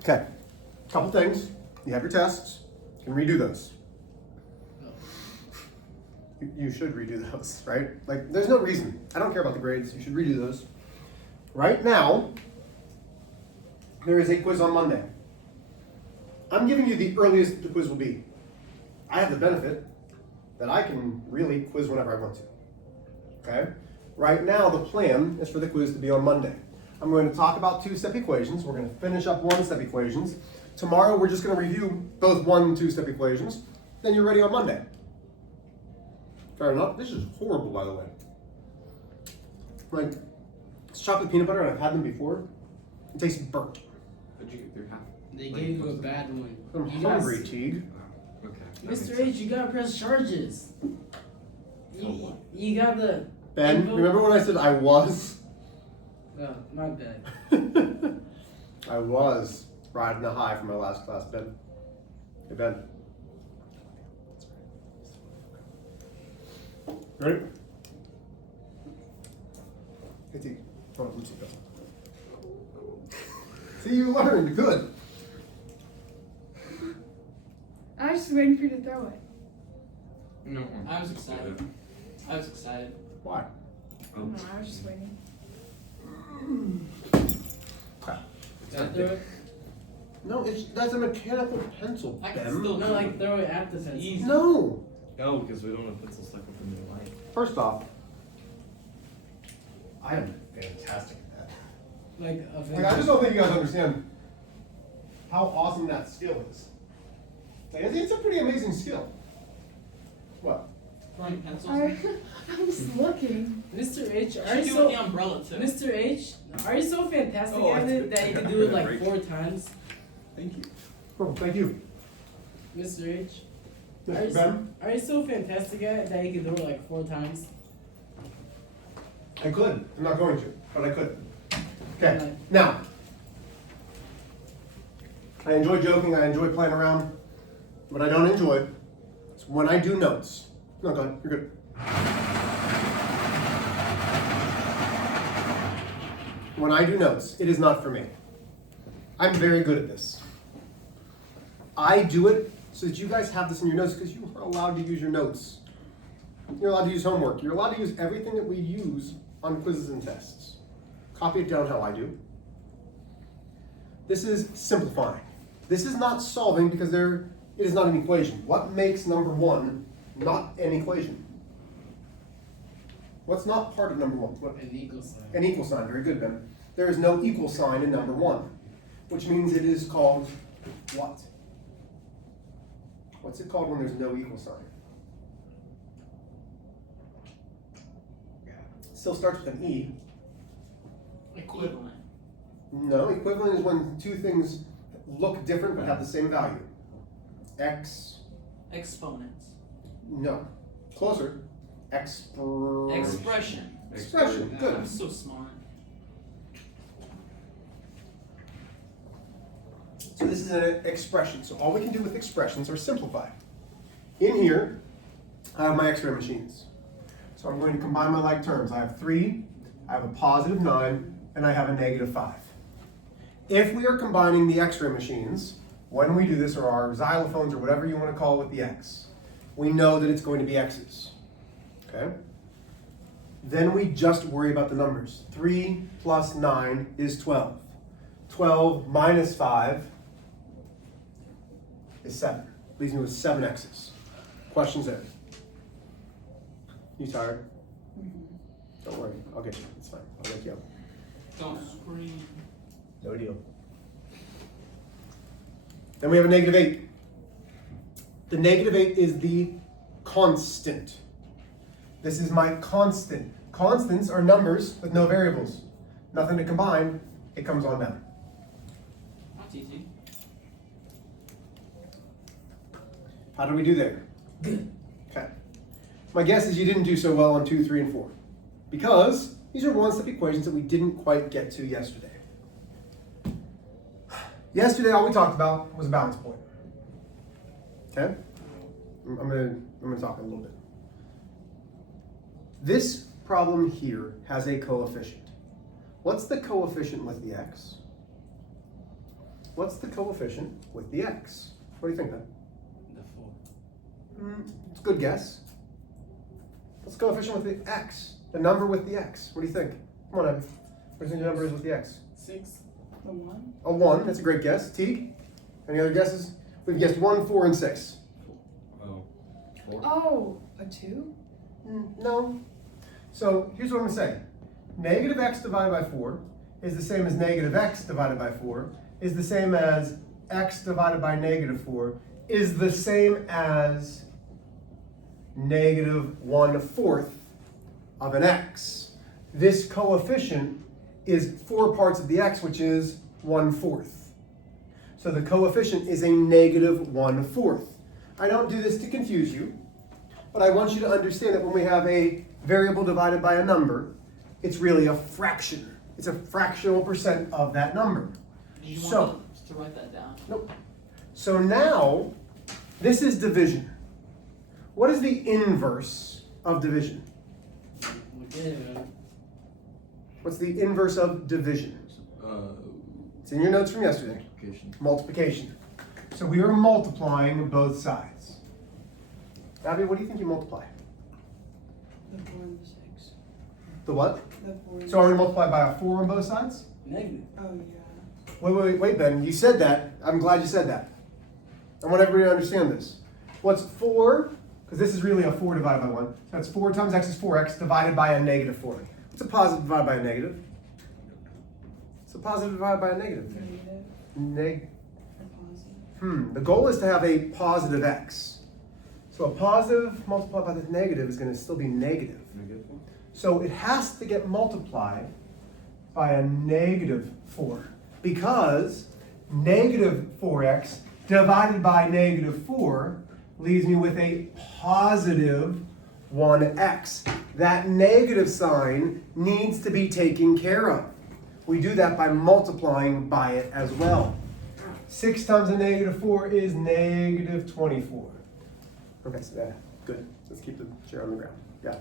Okay, couple things. You have your tests. You can redo those. You should redo those, right? Like, there's no reason. I don't care about the grades. You should redo those. Right now, there is a quiz on Monday. I'm giving you the earliest the quiz will be. I have the benefit that I can really quiz whenever I want to. Okay? Right now, the plan is for the quiz to be on Monday. I'm going to talk about two-step equations. We're going to finish up one-step equations. Tomorrow, we're just going to review both one and two-step equations. Then you're ready on Monday. Fair enough. This is horrible, by the way. Like, it's chocolate peanut butter, and I've had them before. It tastes burnt. How'd you get through half? They gave you a bad one. I'm hungry, Teague. Okay. Mr. H, you gotta press charges. You got the. Ben, remember when I said I was? Oh, my bad. I was riding a high from my last class, Ben. Hey, Ben. Ready? Hey, T. Hold on, let's go. See, you learned. Good. I was just waiting for you to throw it. No. I was excited. I was excited. Why? No, I was just waiting. Did I throw it? No, that's a mechanical pencil, I can Ben. still no, like throw it at the pencil. No. No, because we don't have pencil stuck up in the line. First off, I am fantastic at that. Like I just don't think you guys understand how awesome that skill is. Like, it's a pretty amazing skill. What? throwing pencils. I'm just looking. Mr. H, You are should you do so the umbrella too. Mr. H, are you so fantastic Oh, at it that you can do it like break. 4 times? Thank you. Oh, thank you. Mr. H, Mr. Ben? are you so fantastic at it that you can do it like 4 times? I could. I'm not going to, but I could. Okay, now. I enjoy joking, I enjoy playing around. What I don't enjoy is when I do notes. No, go ahead, you're good. When I do notes, it is not for me. I'm very good at this. I do it so that you guys have this in your notes because you are allowed to use your notes. You're allowed to use homework. You're allowed to use everything that we use on quizzes and tests. Copy it down how I do. This is simplifying. This is not solving because it is not an equation. What makes number 1 not an equation? What's not part of number 1? What? An equal sign. An equal sign, very good, Ben. There is no equal sign in number 1, which means it is called what? What's it called when there's no equal sign? Still starts with an E. Equivalent. No, equivalent is when two things look different but have the same value. Exponents. No. Closer. Expression. Expression, good. I'm so smart. So this is an expression. So all we can do with expressions are simplify. In here, I have my X-ray machines. So I'm going to combine my like terms. I have 3, I have a positive 9, and I have a negative 5. If we are combining the X-ray machines, when we do this, or our xylophones, or whatever you want to call it with the X, we know that it's going to be X's. Okay? Then we just worry about the numbers. 3 plus 9 is 12. 12 minus 5 is 7. Leaves me with 7 X's. Questions there? You tired? Don't worry, I'll get you. It's fine. I'll wake you up. Don't scream. No deal. Then we have a negative 8. The negative 8 is the constant. This is my constant. Constants are numbers with no variables. Nothing to combine, it comes on down. That's easy. How did we do there? Good. Okay. My guess is you didn't do so well on 2, 3, and 4. Because these are one-step equations that we didn't quite get to yesterday. Yesterday, all we talked about was a balance point. Okay? I'm gonna talk a little bit. This problem here has a coefficient. What's the coefficient with the x? what's the coefficient with the x? What do you think, Ben? The 4. It's a good guess. What's the coefficient with the x? The number with the x. What do you think? Come on, Abby. What do you think the number is with the x? 6. A 1. A 1. That's a great guess. Teague? Any other guesses? We've guessed 1, 4, and 6. Oh. 4. Oh, a 2? No. So here's what I'm going to say. Negative x divided by 4 is the same as negative x divided by 4 is the same as x divided by negative 4 is the same as negative 1/4 of an x. This coefficient is 4 parts of the x, which is 1/4. So the coefficient is a negative 1/4. I don't do this to confuse you, but I want you to understand that when we have a variable divided by a number, it's really a fraction. It's a fractional percent of that number. Did you So- want us to write that down? Nope. So now, this is division. What is the inverse of division? We did. What's the inverse of division? Uh, It's in your notes from yesterday. multiplication. Multiplication. So we are multiplying both sides. Abby, what do you think you multiply? The 4 and the 6. The what? The 4 and So are we multiplied by a 4 on both sides? Negative. Oh, yeah. Wait, Ben. You said that. I'm glad you said that. I want everybody to understand this. What's 4? Because this is really a 4 divided by 1. So that's 4 times x is 4x divided by a negative 4. What's a positive divided by a negative? It's a positive divided by a negative. Negative Neg. or positive. The goal is to have a positive x. So a positive multiplied by the negative is going to still be negative. Negative 4. So it has to get multiplied by a negative 4 because negative 4x divided by negative 4 leaves me with a positive 1x. That negative sign needs to be taken care of. We do that by multiplying by it as well. 6 times a negative 4 is negative 24. Okay, so that, good. Let's keep the chair on the ground. Yeah.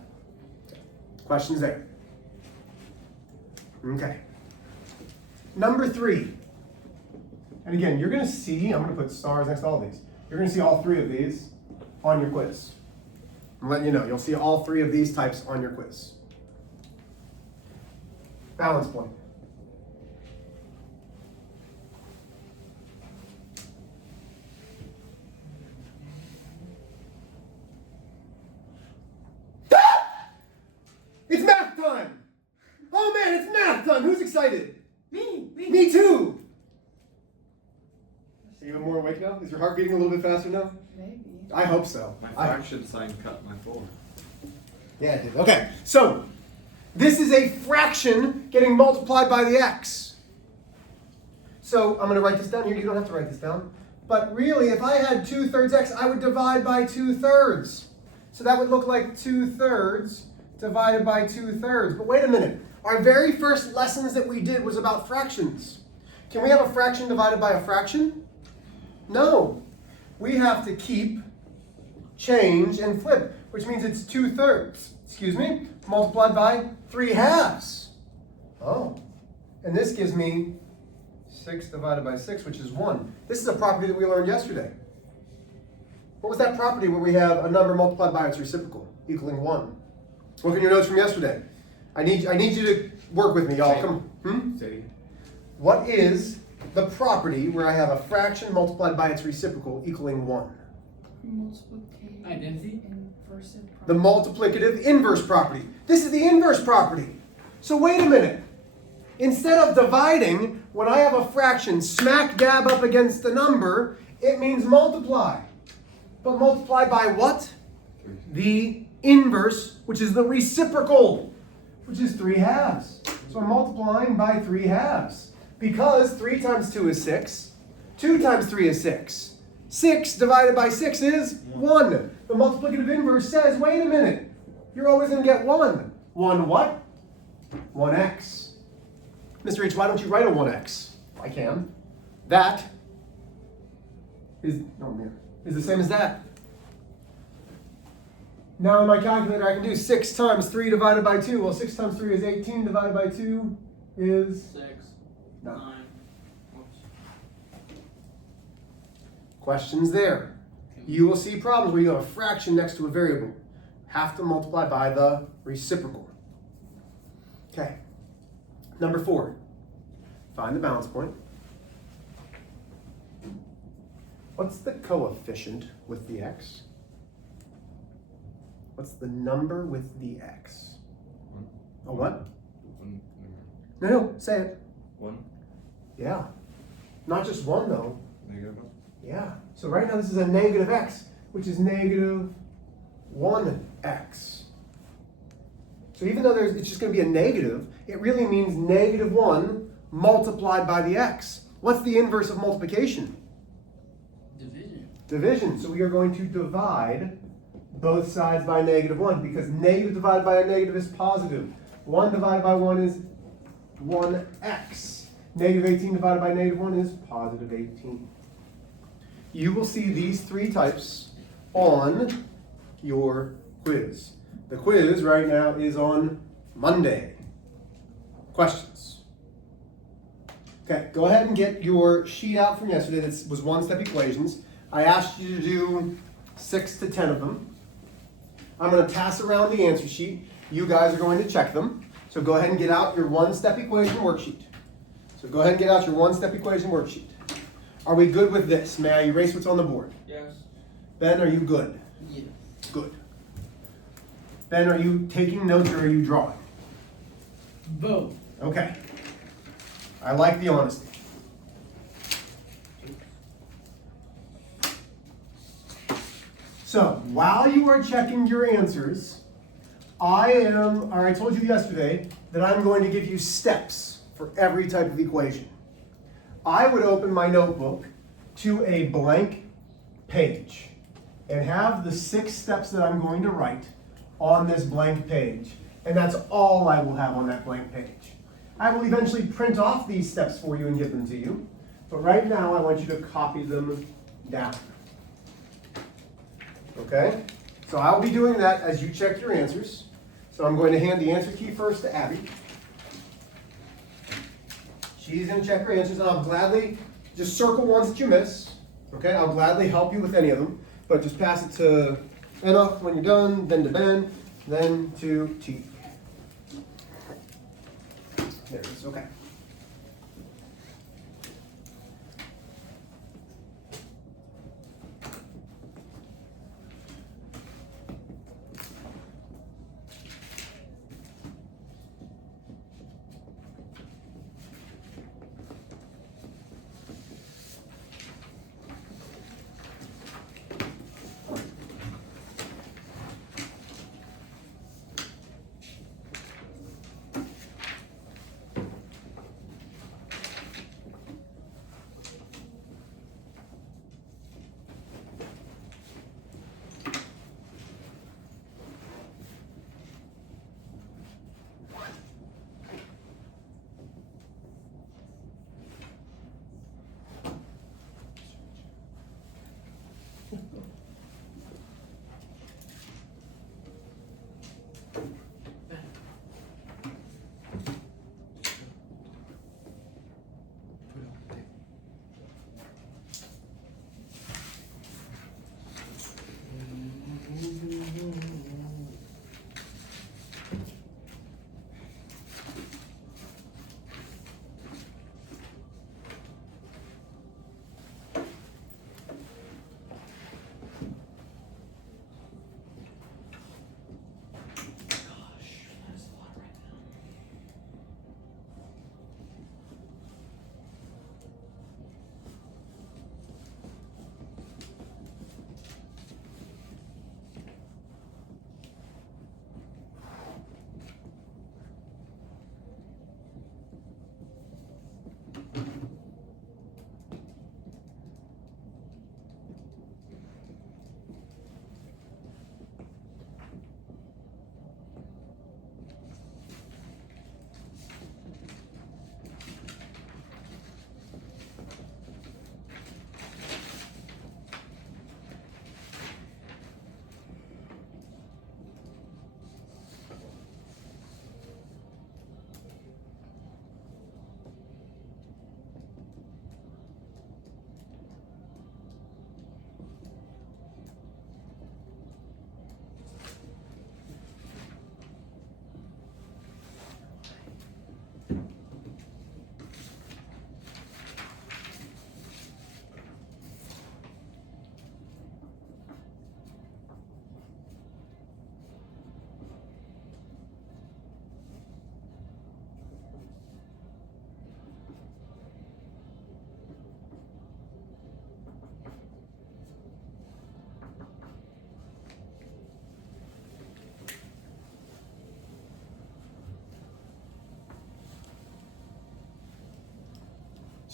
Questions there? Okay. Number 3. And again, you're going to see, I'm going to put stars next to all these. You're going to see all 3 of these on your quiz. I'm letting you know, you'll see all 3 of these types on your quiz. Balance point. It's math time! Oh man, it's math time! Who's excited? Me. Me too! Are you even more awake now? Is your heart beating a little bit faster now? Maybe. I hope so. My fraction sign cut my 4. Yeah, it did. Okay, so this is a fraction getting multiplied by the x. So I'm going to write this down here. You don't have to write this down. But really, if I had 2/3 x, I would divide by 2/3. So that would look like 2/3 divided by 2/3. But wait a minute. Our very first lessons that we did was about fractions. Can we have a fraction divided by a fraction? No. We have to keep, change, and flip, which means it's 2/3, multiplied by 3/2. Oh. And this gives me 6 divided by 6, which is 1. This is a property that we learned yesterday. What was that property where we have a number multiplied by its reciprocal, equaling 1? Look at your notes from yesterday. I need you to work with me, y'all. Come. Say it again. What is the property where I have a fraction multiplied by its reciprocal equaling 1? Multiplication. Identity? Inverse of The multiplicative inverse property. This is the inverse property. So wait a minute. Instead of dividing, when I have a fraction smack dab up against the number, it means multiply. But multiply by what? The inverse, which is the reciprocal, which is 3/2. So I'm multiplying by 3/2. Because 3 times 2 is 6. 2 times 3 is 6. 6 divided by 6 is 1. The multiplicative inverse says, wait a minute, you're always going to get 1. 1 what? 1x. Mr. H, why don't you write a 1x? I can. That is the same as that. Now in my calculator I can do 6 times 3 divided by 2. Well, 6 times 3 is 18 divided by 2 is 6. 9. 9. Whoops. Questions there. You will see problems where you have a fraction next to a variable. Have to multiply by the reciprocal. Okay. Number 4. Find the balance point. What's the coefficient with the x? What's the number with the x? 1. A what? 1. No, say it. 1. Yeah. Not just 1 though. Negative 1. Yeah. So right now this is a negative x, which is negative 1x. So even though it's just going to be a negative, it really means negative 1 multiplied by the x. What's the inverse of multiplication? Division. Division. So we are going to divide both sides by negative 1 because negative divided by a negative is positive. 1 divided by 1 is 1x. Negative 18 divided by negative 1 is positive 18. You will see these 3 types on your quiz. The quiz right now is on Monday. Questions? Okay, go ahead and get your sheet out from yesterday. This was one-step equations. I asked you to do 6 to 10 of them. I'm going to pass around the answer sheet. You guys are going to check them. So go ahead and get out your one-step equation worksheet. So go ahead and get out your one-step equation worksheet. Are we good with this? May I erase what's on the board? Yes. Ben, are you good? Yes. Good. Ben, are you taking notes or are you drawing? Both. Okay. I like the honesty. So, while you are checking your answers, I told you yesterday that I'm going to give you steps for every type of equation. I would open my notebook to a blank page and have the 6 steps that I'm going to write on this blank page. And that's all I will have on that blank page. I will eventually print off these steps for you and give them to you. But right now, I want you to copy them down. Okay? So I'll be doing that as you check your answers. So I'm going to hand the answer key first to Abby. She's going to check her answers, and I'll gladly just circle ones that you miss. Okay? I'll gladly help you with any of them. But just pass it to Anna when you're done, then to Ben, then to T. There it is. Okay.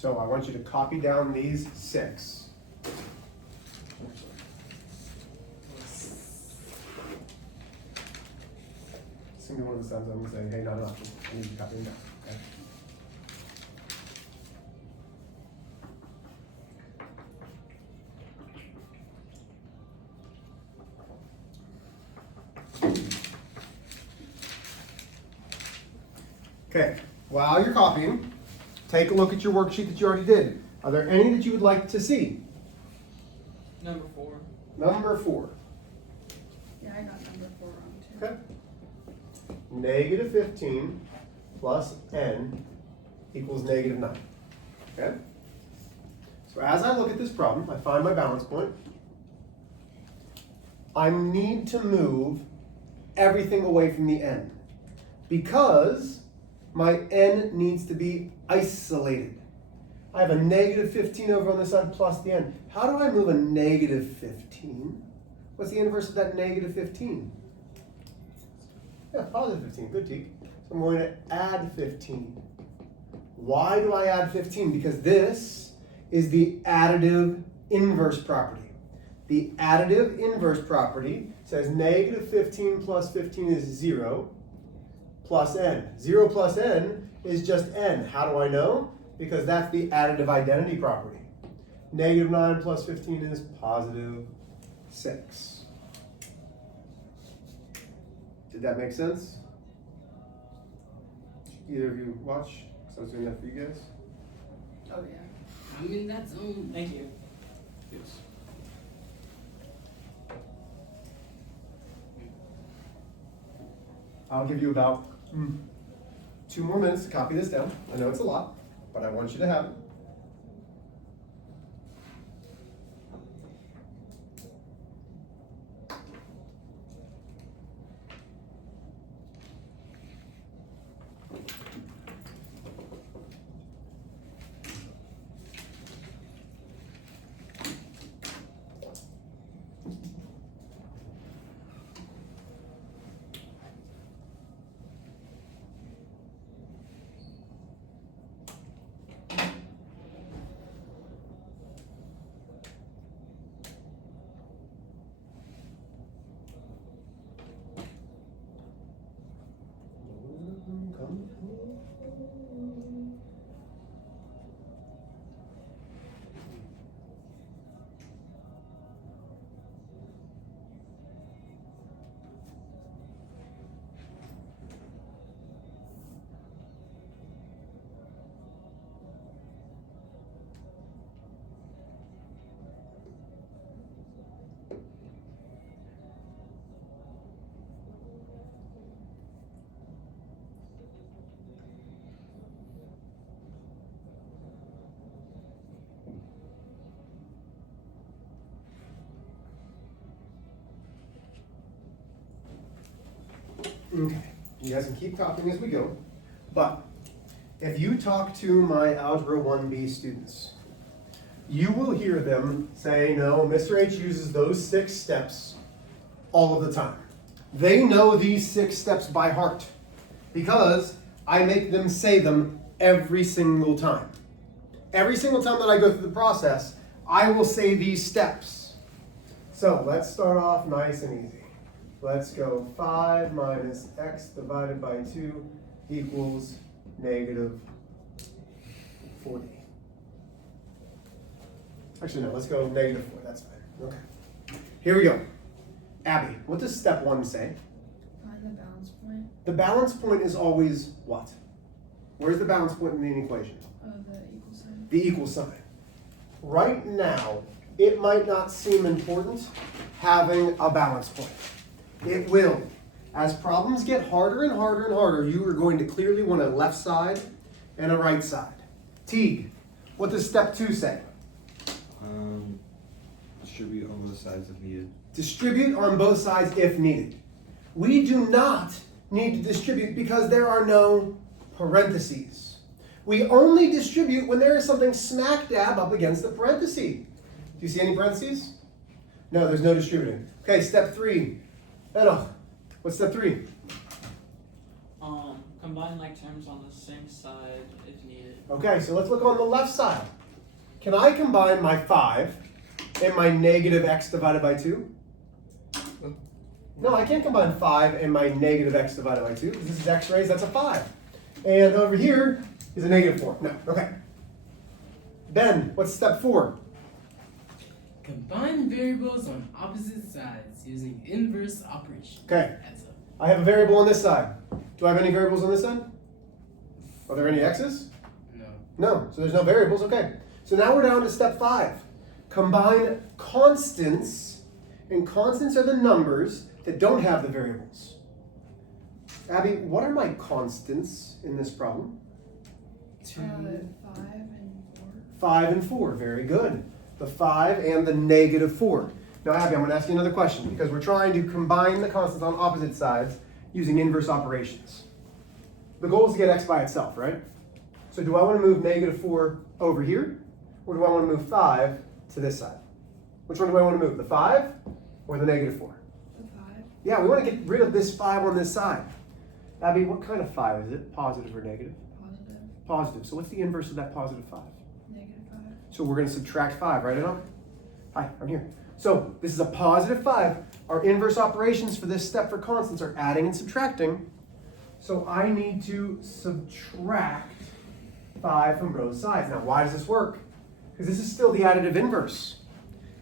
So I want you to copy down these 6. It's gonna be one of the times I'm gonna say, hey, not enough. I need you to copy them down. Okay? Okay, while you're copying, take a look at your worksheet that you already did. Are there any that you would like to see? Number 4. Number 4. Yeah, I got number 4 wrong too. Okay. Negative 15 plus n equals negative 9. Okay? So as I look at this problem, I find my balance point. I need to move everything away from the n because my n needs to be isolated. I have a negative 15 over on this side plus the n. How do I move a negative 15? What's the inverse of that negative 15? Yeah, positive 15, good T. So I'm going to add 15. Why do I add 15? Because this is the additive inverse property. The additive inverse property says negative 15 plus 15 is 0 plus n. 0 plus n is just n. How do I know? Because that's the additive identity property. Negative 9 plus 15 is positive 6. Did that make sense? Either of you watch? So I was doing that for you guys. Oh, yeah. I'm in that zone. Thank you. Yes. I'll give you about 2 more minutes to copy this down. I know it's a lot, but I want you to have it. Okay, you guys can keep copying as we go, but if you talk to my Algebra 1B students, you will hear them say, no, Mr. H uses those 6 steps all of the time. They know these 6 steps by heart because I make them say them every single time. Every single time that I go through the process, I will say these steps. So let's start off nice and easy. Let's go 5 minus x divided by 2 equals negative 40. Actually, no, let's go negative 4. That's fine. Okay. Here we go. Abby, what does step 1 say? Find the balance point. The balance point is always what? Where's the balance point in the equation? The equal sign. The equal sign. Right now, it might not seem important having a balance point. It will. As problems get harder and harder and harder, you are going to clearly want a left side and a right side. Teague, what does step 2 say? Distribute on both sides if needed. Distribute on both sides if needed. We do not need to distribute because there are no parentheses. We only distribute when there is something smack dab up against the parenthesis. Do you see any parentheses? No, there's no distributing. Okay, step 3. No. What's step 3? Combine like terms on the same side if needed. Okay, so let's look on the left side. Can I combine my 5 and my negative x divided by 2? No, I can't combine 5 and my negative x divided by 2 because this is x raised, that's a 5. And over here is a negative 4. No, okay. Ben, what's step 4? Combine variables on opposite sides using inverse operation. Okay, Adds up. I have a variable on this side. Do I have any variables on this side? Are there any x's? No. No, so there's no variables, okay. So now we're down to step 5. Combine constants, and constants are the numbers that don't have the variables. Abby, what are my constants in this problem? 2. 5 and 4. 5 and 4, very good. The 5 and the negative 4. Now Abby, I'm going to ask you another question because we're trying to combine the constants on opposite sides using inverse operations. The goal is to get x by itself, right? So do I want to move negative 4 over here, or do I want to move 5 to this side? Which one do I want to move, the 5 or the negative 4? The 5. Yeah, we want to get rid of this 5 on this side. Abby, what kind of 5 is it? Positive or negative? Positive. Positive. So what's the inverse of that positive 5? Negative 5. So we're going to subtract 5, right, Anna? Hi, I'm here. So this is a positive 5. Our inverse operations for this step for constants are adding and subtracting. So I need to subtract 5 from both sides. Now, why does this work? Because this is still the additive inverse.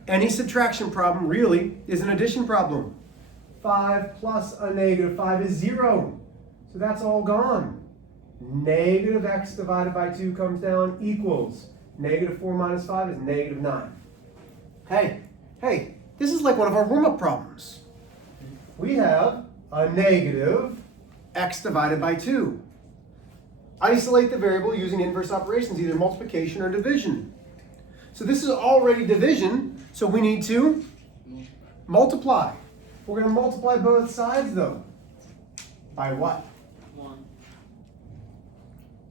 Any subtraction problem really is an addition problem. 5 plus a negative 5 is 0. So that's all gone. Negative x divided by 2 comes down equals negative 4 minus 5 is negative 9. Hey, this is like one of our warm-up problems. We have a negative x divided by 2. Isolate the variable using inverse operations, either multiplication or division. So this is already division, so we need to multiply. We're going to multiply both sides, though. By what? 1.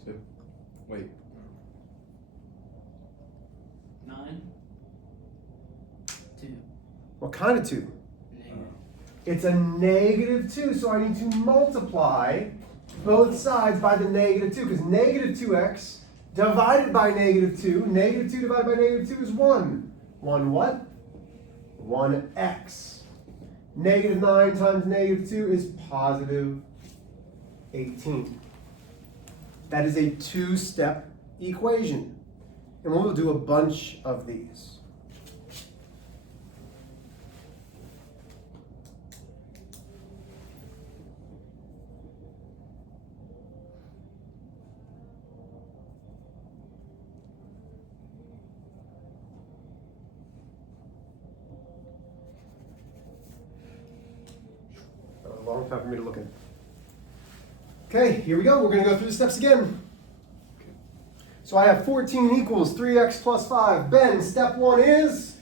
2. Wait. 9. 2. What kind of 2? Negative. It's a negative 2, so I need to multiply both sides by the negative 2, because negative 2x divided by negative 2, negative 2 divided by negative 2 is 1. 1 what? 1x. Negative 9 times negative 2 is positive 18. That is a 2-step equation. And we'll do a bunch of these. That was a long time for me to look at. Okay, here we go. We're going to go through the steps again. So I have 14 equals 3x plus 5. Ben, step 1 is?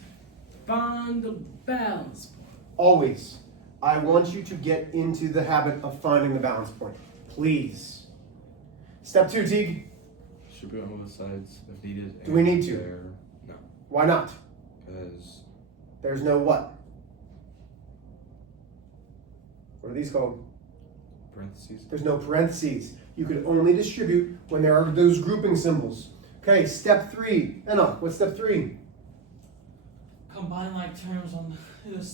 Find the balance point. Always. I want you to get into the habit of finding the balance point. Please. Step 2, Teague. Should be on both sides if needed. Do we need to? There. No. Why not? Because There's no what? What are these called? parentheses. There's no parentheses. You could only distribute when there are those grouping symbols. Okay, step 3. Anna, what's step 3? Combine like terms on the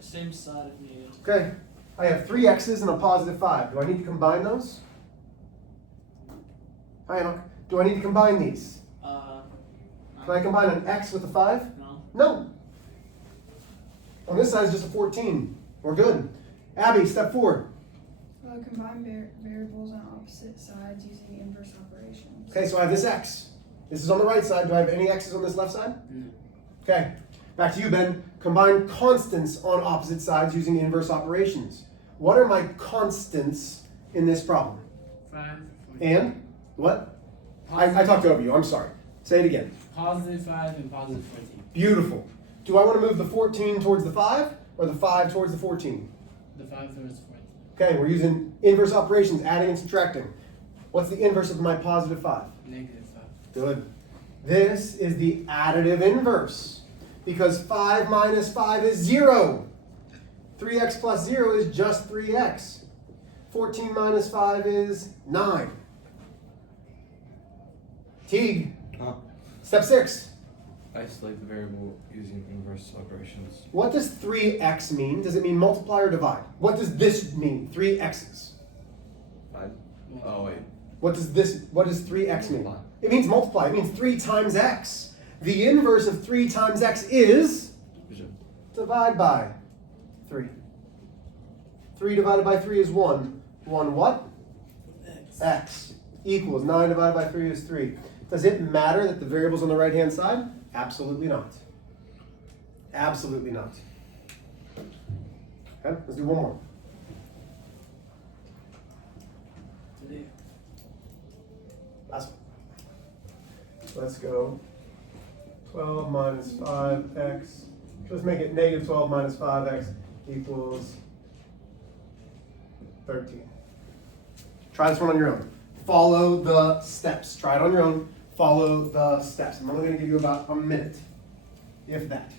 same side if needed. Okay, I have 3 x's and a positive 5. Do I need to combine those? Hi, Anna. Do I need to combine these? Can I combine an x with a 5? No. No. On this side is just a 14. We're good. Abby, step 4. Combine variables on opposite sides using inverse operations. Okay, so I have this x. This is on the right side. Do I have any x's on this left side? No. Okay, back to you, Ben. Combine constants on opposite sides using inverse operations. What are my constants in this problem? 5. And? What? I talked over you. I'm sorry. Say it again. Positive 5 and positive 14. Beautiful. Do I want to move the 14 towards the 5 or the 5 towards the 14? The 5 towards the 14. Okay, we're using inverse operations, adding and subtracting. What's the inverse of my positive 5? Negative 5. Good. This is the additive inverse because 5 minus 5 is 0. 3x plus 0 is just 3x. 14 minus 5 is 9. Teague, step 6. Isolate the variable using inverse operations. What does 3x mean? Does it mean multiply or divide? What does this mean? 3x's. 5. Oh wait. What does 3x mean? Multiply. It means multiply. It means 3 times x. The inverse of 3 times x is Division. divide by 3. 3 divided by 3 is 1. 1 what? X. X equals 9 divided by 3 is 3. Does it matter that the variable's on the right-hand side? Absolutely not. Absolutely not. Okay, let's do one more. Today. Last one. Let's go 12 minus 5x. Let's make it negative 12 minus 5x equals 13. Try this one on your own. Follow the steps. Try it on your own. Follow the steps. I'm only going to give you about a minute, if that.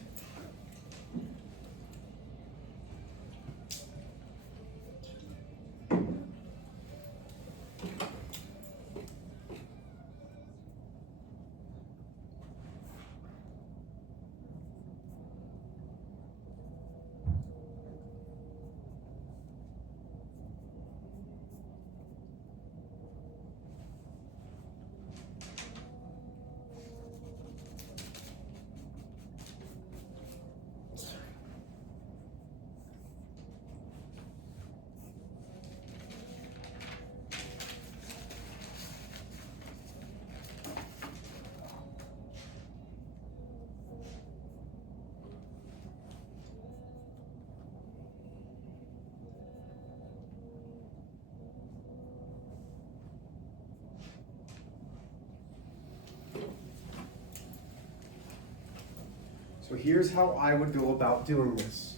So here's how I would go about doing this.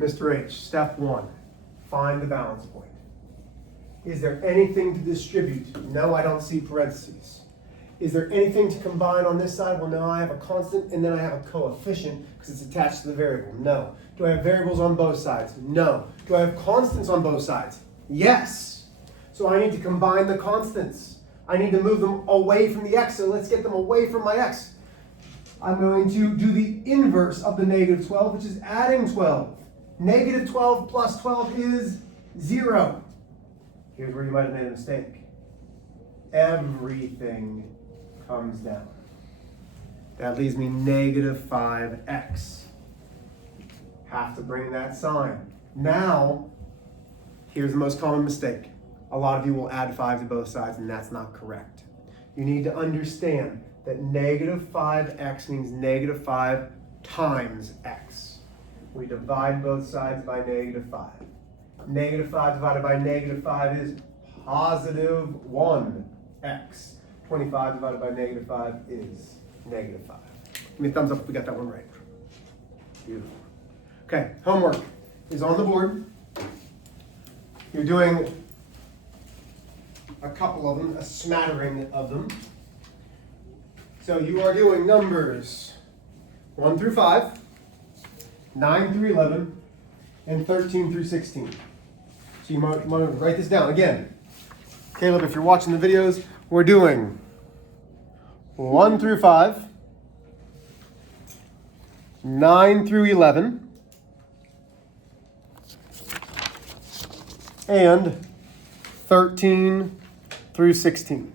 Mr. H, step 1, find the balance point. Is there anything to distribute? No, I don't see parentheses. Is there anything to combine on this side? Well, no, I have a constant and then I have a coefficient because it's attached to the variable. No. Do I have variables on both sides? No. Do I have constants on both sides? Yes. So I need to combine the constants. I need to move them away from the x, so let's get them away from my x. I'm going to do the inverse of the negative 12, which is adding 12. Negative 12 plus 12 is 0. Here's where you might have made a mistake. Everything comes down. That leaves me negative 5x. Have to bring that sign. Now, here's the most common mistake. A lot of you will add 5 to both sides, and that's not correct. You need to understand that negative 5x means negative 5 times x. We divide both sides by negative 5. Negative 5 divided by negative 5 is positive 1x. 25 divided by negative 5 is negative 5. Give me a thumbs up if we got that one right. Beautiful. Okay, homework is on the board. You're doing a couple of them, a smattering of them. So you are doing numbers 1 through 5, 9 through 11, and 13 through 16. So you might want to write this down. Again, Caleb, if you're watching the videos, we're doing 1 through 5, 9 through 11, and 13 through 16.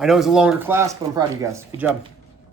I know it's a longer class, but I'm proud of you guys. Good job.